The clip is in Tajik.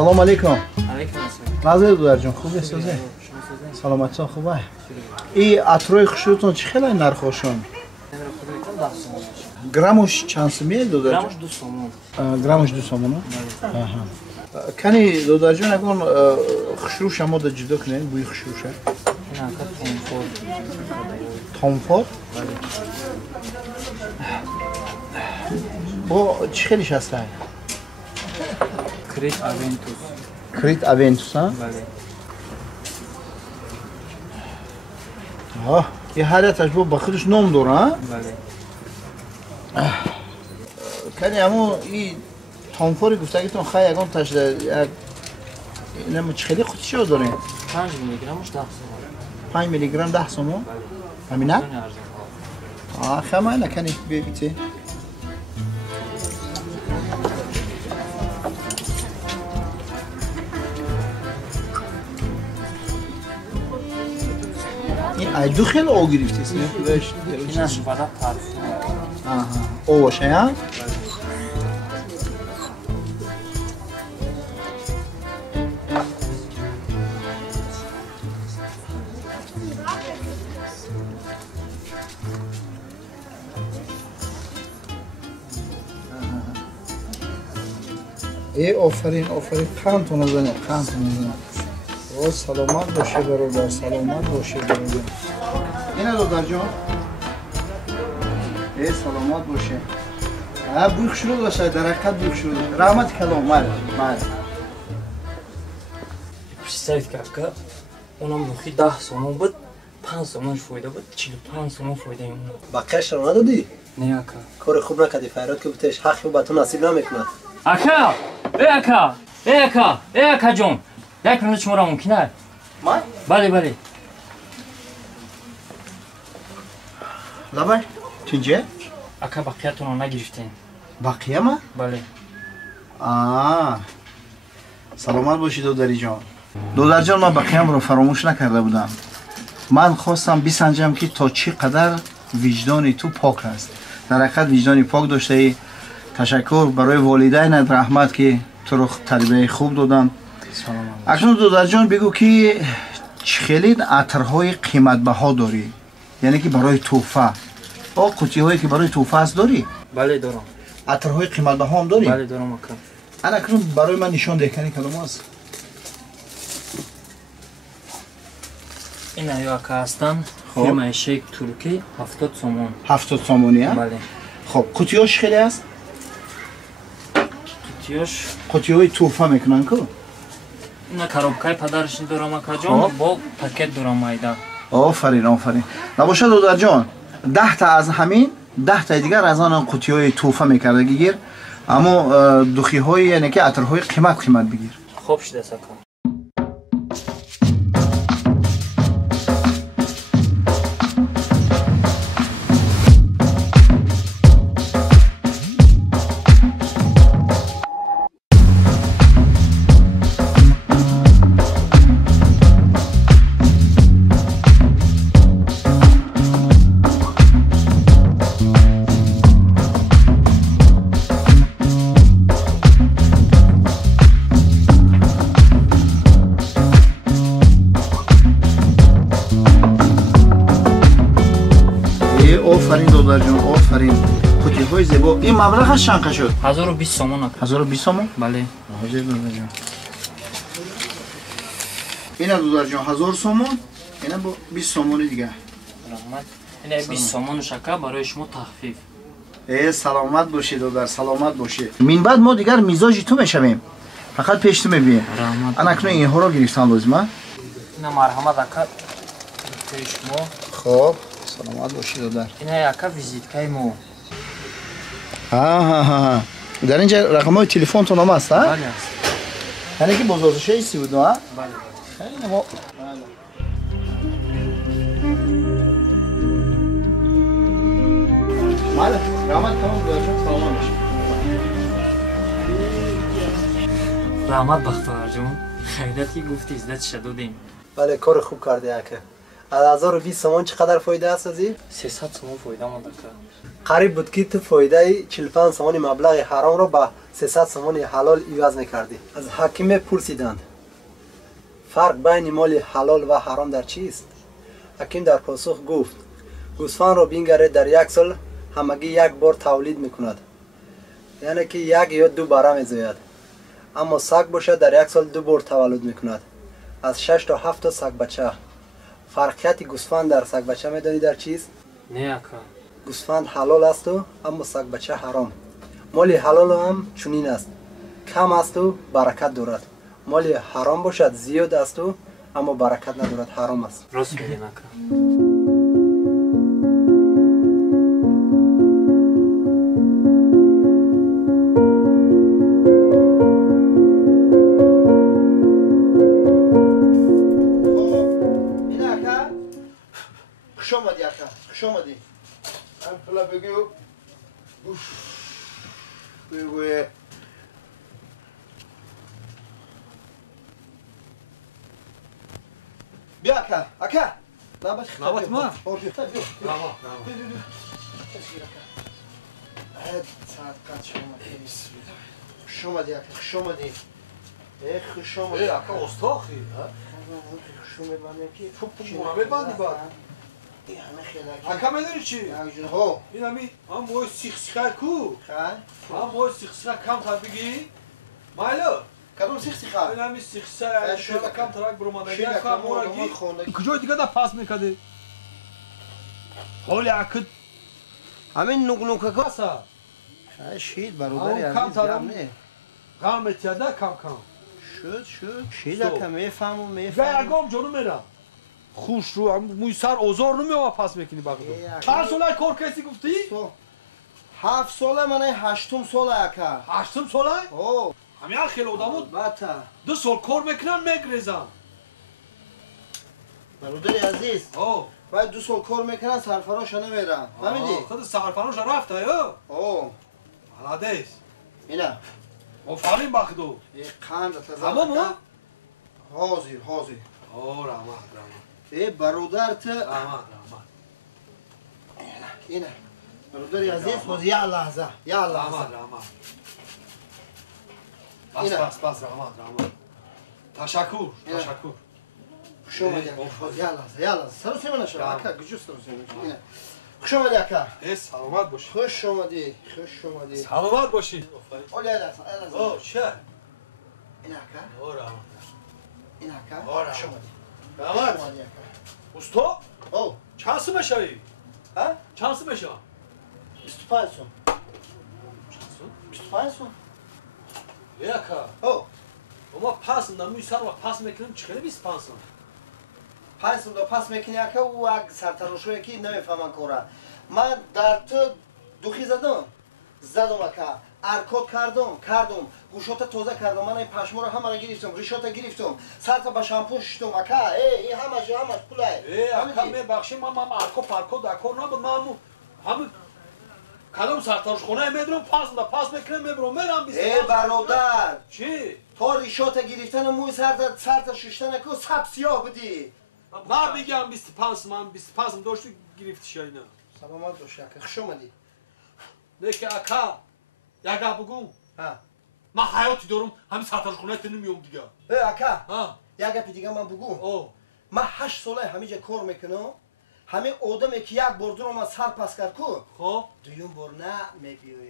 سلام علیکم. علیکم السلام. نظر دادر جان خوب هستید؟ سلامتتون خوبه؟ این عطرای خوشتون چه خیلی نرخوشون؟ گرمش چند سومیه دادر جان؟ گرمش 2 سومون. گرمش 2 سومونه؟ آها. کنی دادر جان اگه خشروش هم دا جدا کنین بوی خشروشه؟ نه که تامفور. تامفور؟ با چه خیلیش هسته؟ کریت آونتوس. کریت آونتوس ها؟ بله. آه یه هر یتش با خودش نام داره ها؟ بله. کنی همون این تامفوری گفته که خیلی اگه تشده اینم چه خیلی خودش ها داره؟ 5 میلی گرمش 10 سومون. 5 میلی گرم 10 سومون؟ همینه؟ خیلی معنی کنی بیتی؟ این دو خیلی او گرفته است. این استفاده پارفوم. آها. او باشه یا؟ آفرین قندتون بزنید او سلامت باشه برادر سلامت باشه برادر اینه دادر جان سلامت باشه بوی خشرو باشه درکت بوی خشرو رحمت کلام مال представить как اونم روخی 10 سومون بود 5 سومونش فایده بود 45 سومون فایده اون بقیه‌اش رو ندادی؟ نه اکا کار خوب نکردی فراد که بتش حقی به تو نصیب نمیکنه اکا اکا جون یک منو شما را ممکنه ما؟ بله لبای چینجه؟ اکا بقیه‌تون رو نگرفتین بقیه ما؟ بله سلامت باشید دودری جان دودر جان من بقیه‌ام رو فراموش نکرده بودم من خواستم بسنجم که تا چی قدر وجدان تو پاک است در حقیقت وجدانی پاک داشته ای تشکر برای والدینت رحمت که تو رو تربیت خوب دادن اکنون دودر جان بگو که خیلی عطرهای قیمت بها داری یعنی که برای تحفه با قوطی هایی که برای تحفه است داری بله دارم عطرهای قیمت بها هم داری بله دارم اکا انا اکنون برای من نشان ده کنی کدام است این ایا اکا هستن فرمای شیک ترکی 70 سومون 70 سومونی ها بله خب قوطیاش خیلی است قوطیاش قوطی‌های تحفه میکنن کو اینا коробкаи падарашни дорам ака ҷон бо пакет дорам майда آفرین نباشه دودر جان 10 تا از همین 10 تا دیگر از آن قوطی‌های تحفه میکرده گیر اما دوخی‌های یعنی که عطرهای قیمت بگیر خوب شده ساکا قوطی‌های زیبا این مبلغش چند شد 1020 سومون اکا 1020 سومون بله حاضر دودر جان اینا دودر جان 1000 سومون اینا با 20 سومون دیگه رحمت این 20 سومونش اکا برای شما تخفیف سلامت باشید دودر سلامت باشید من بعد ما دیگر میزاج تو میشویم فقط پیش تو میبینیم انا اکنون اینها رو گرفتم لازمه اینا مرحمت اکا پیش شما خب سلامت باشید دودر اینا اکا ویزیتکای مو ها در اینجا رقم‌های تلفنتون هم هست ها؟ بله هست یعنی که بازارچه 32 ها؟ بله خیلی ما بله رحمت کنم دادرشون سلام باشید رحمت بختیار جون خیلیت که گفتی ازدت شدودیم بله کار خوب کردی اکا از 1020 سومون چقدر فایده است ازی؟ 300 сомон фоида ман ака. قریب بود که تو فایده 45 سومون مبلغ حرام رو با 300 سومون حلال عوض میکردی. از حکیم پرسیدند فرق بین مال حلال و حرام در چیست؟ حکیم در پاسخ گفت گوسفند رو بینگرید در یک سال همگی یک بار تولید میکند، یعنی که یک یا دو باره میزاید. اما سگ باشد در یک سال 2 بار تولد میکند، از 6 تا 7 تا سگ بچه. فرقیت گوسفند در سگ بچه میدانی در چیست؟ Не ака. گوسفند حلال است و اما سگ بچه حرام. مال حلال هم چنین است، کم است و برکت دارد. مال حرام باشد زیاد است و اما برکت ندارد، حرام است. Рост мегӯем ака. این اکا خوش آمدی اکا، خوش آمدی. هم پلا بگو بگوی بیا اکا، اکا نوبت خطاب نوبت بیا. ما؟ بیا بیا بیا. Tamam, بیا بیا بیا. تشکر اکا. ساعت قد شما خوش آمدی اکا، خوش آمدی. خوش آمدی ey aka ostoxi, ha? خوش آمدی که Buna bebandi bak. این همه خیلی Aka medeni chi? اکا ها In ami, am moy sixxar ku. خیر Am moy sixxar kam tar bigi. Maylo. کدوم سیخ خیر In ami sixxar shoda kam tarak brumanda شیل ya kam mora gi. Kujoy diga da pas mikade. Holi akid. همین نوک Kasa. شید برادری آه، کم عزیز ترم. جمع نه Kam etiyada kam kam. شد شید شد. که میفهم و Ve میفهم agom jonu mera. Khush ru am muysar ozor nu pas mekini bak. Çar solay korkesi gufti? تو 7 ساله من 8 ساله اکا Açtım solay. او Am ya khel odamut. البته 2 sol kor mekinan megrezam. برادری عزیز Oh. باید 2 سال کار میکنن سرفراش نمیرن فهمیدی Kız sarfanoş rafta yo. او Alades. اینا Ofarin bakdo. این قند تازه Tamam mı? حاضر حاضر Oh rahmat rahmat. ای برادرت Rahmat rahmat. اینا برادری عزیز باز یا لحظه یا لحظه Rahmat rahmat. Bas Yine. bas bas rahmat rahmat. Teşekkür, Yine. teşekkür. خوش اومدی of. باز یا لحظه یا لحظه سر سیمون شو Tamam. اکا گجو سر سیمون اینا خوش اومدی اکا Selamat başı. خوش اومدی خوش اومدی Selamat başı. اول یا لحظه یا لحظه Oh şey. اینا اکا Oh rahmat. اینا اکا آره. خوش اومدی Rahmat. خوش اومدی اکا Usta, او çansı meşayı. ها Çansı meşa. 25 سون Çansı? 25 سون Yaka. او Ama pasından müsar ve pas mekinim çıkanı biz pasın. 5 سون دو پاس میکنی اکا و اگ سرتراشوی کی نمیفهمن کورا من در تو دوخی زدم اکا ارکود کردم گوشات تازه کردم من این پشما رو همه رو گرفتم ریشات گرفتم سرت با شامپو شستم اکا این همش پولای Aka me bakşım ama arko parko da kor ne bu namu. Hamı kadın sartarış kona emedrim pasında pas mekinim emedrim meram biz. ای برادر Çi? تو ریشات گرفتن و موی سرت ششتن اکا سب سیاه بودی Ne bilgem biz pasım biz pasım doştu girifti şeyine. سلامت باش اکا خوش اومدی Ne ki aka? Yaga bugün. ها Ben hayat ediyorum. Hem sartarış kona dinlemiyorum diye. ای اکا Ha. یه گپی دیگه من بگو O. من 8 ساله همیجا کار میکنم همه آدمی که یک بار دو رو من سر پس کرد کو Ho. دویم بار نه میبیوی